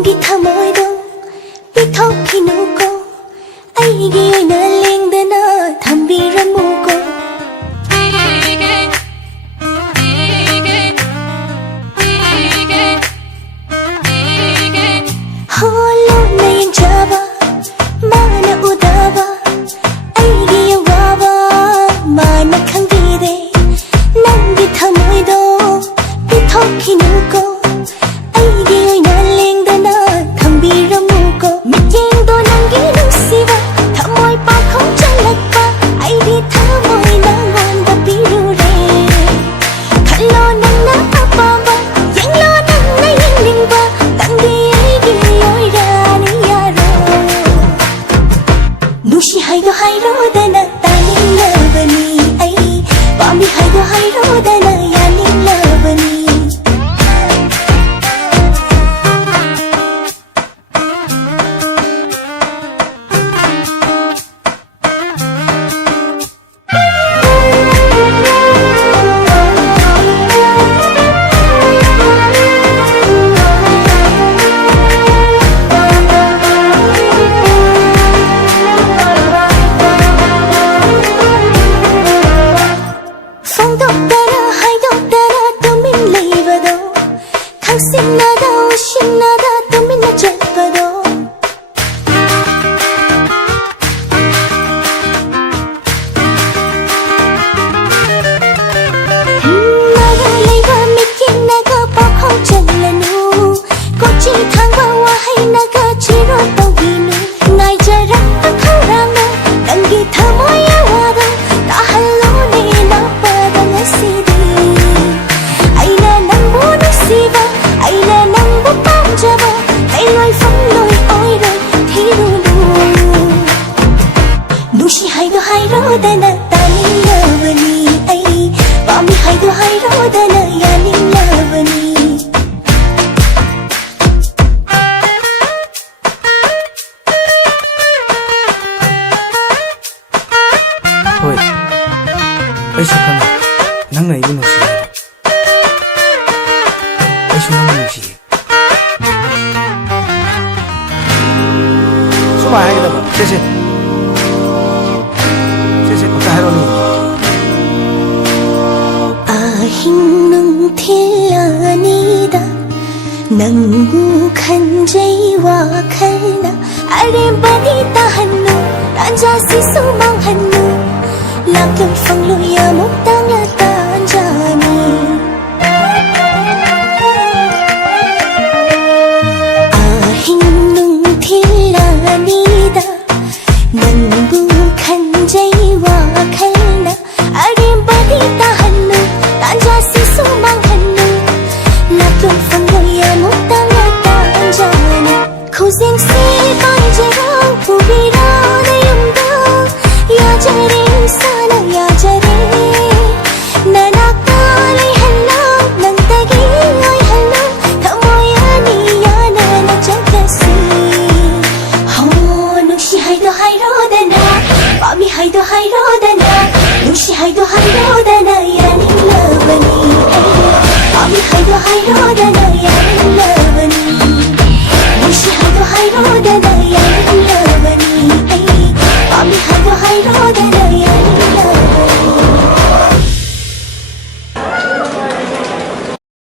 ꯅꯪꯒꯤ ꯊꯃꯣꯏꯗꯣ ꯄꯤꯊꯣꯛꯈꯤꯅꯨꯀꯣ ꯑꯩꯒꯤ ꯑꯣꯏꯅ ꯂꯦꯡꯗꯅ ꯊꯝꯕꯤꯔꯝꯃꯨꯀꯣ ꯍꯣꯂꯣꯅ ꯌꯦꯡꯖꯕ ꯃꯥꯅ ꯎꯗꯕ ꯑꯩꯒꯤ ꯑꯋꯥꯕ ꯃꯥꯅ ꯈꯪꯕꯤꯗꯦ ꯅꯪꯒꯤ ꯊꯃꯣꯏꯗꯣ ꯄꯤꯊꯣꯛꯈꯤꯅꯨꯀꯣ ꯑꯩꯒꯤ ꯑꯣꯏꯅ ꯂꯦꯡꯗꯅ ꯊꯝꯕꯤꯔꯝꯃꯨꯀꯣ ꯃꯤꯠꯌꯦꯡꯗꯣ ꯅꯪꯒꯤ ꯅꯨꯡꯁꯤꯕ ꯊꯃꯣꯏ ꯄꯥꯈꯣꯡ ꯆꯜꯂꯛꯄ ꯑꯩꯗꯤ ꯊꯃꯣꯏ ꯅꯪꯉꯣꯟꯗ ꯄꯤꯔꯨꯔꯦ ꯈꯜꯂꯣ ꯅꯪꯅ ꯑꯄꯥꯝꯕ ꯌꯦꯡꯂꯣ ꯅꯪꯅ ꯌꯦꯡꯅꯤꯡꯕ ꯅꯪꯗꯤ ꯑꯩꯒꯤ ꯑꯣꯏꯔꯅꯤ ꯌꯥꯔꯣ ꯅꯨꯡꯁꯤ ꯍꯥꯏꯗꯣ ꯍꯥꯏꯔꯣꯗꯅ ꯇꯥꯅꯤꯡꯂꯕꯅꯤ ꯑꯩ ꯄꯥꯝꯃꯤ ꯍꯥꯏꯗꯣ ꯍꯥꯏꯔꯣꯗꯅ ꯌꯥꯅꯤꯡꯂꯕꯅꯤ ꯐꯣꯡꯗꯣꯛꯇꯅ ꯍꯥꯏꯗꯣꯛꯇꯅ ꯇꯨꯃꯤꯟ ꯂꯩꯕꯗꯣ ꯈꯪꯁꯤꯟꯅꯗ ꯎꯁꯤꯟꯅꯗ ꯇꯨꯃꯤꯟꯅ ꯆꯠꯄꯗꯣ 나를 내가 믿기나가 뻑뻑 잘라누 꽃이 당과 와하이나가 지로 떠기누 날 자랑한 거랑은 딴게 다 모여와도 다 할로네 나빠다 나시디 아이나 낭보 누시바 아이나 낭보 빰잡아 나일로이 펑로이 오이로이 티루누 누시 하이도 하이로다나 따닐러버니 아이 빰이 하이도 하이로다나 야닐러버니 ꯍꯣꯏ ꯑꯩꯁꯨ ꯈꯪꯉꯤ ꯅꯪꯅ ꯑꯩꯕꯨ ꯅꯨꯡꯁꯤ ꯍꯥꯏꯕ ꯑꯩꯁꯨ ꯅꯪꯕꯨ ꯅꯨꯡꯁꯤꯌꯦ ꯁꯨꯃꯥꯏ ꯍꯥꯏꯒꯗꯕ ꯁꯦ ꯑꯝꯇ ꯍꯥꯏꯔꯣꯅꯦ 아흰 눈틸 아니다 낭부 간제이 와칼나 아랫바디 따한누 란자시 소망한누 락경 펑루야 목당라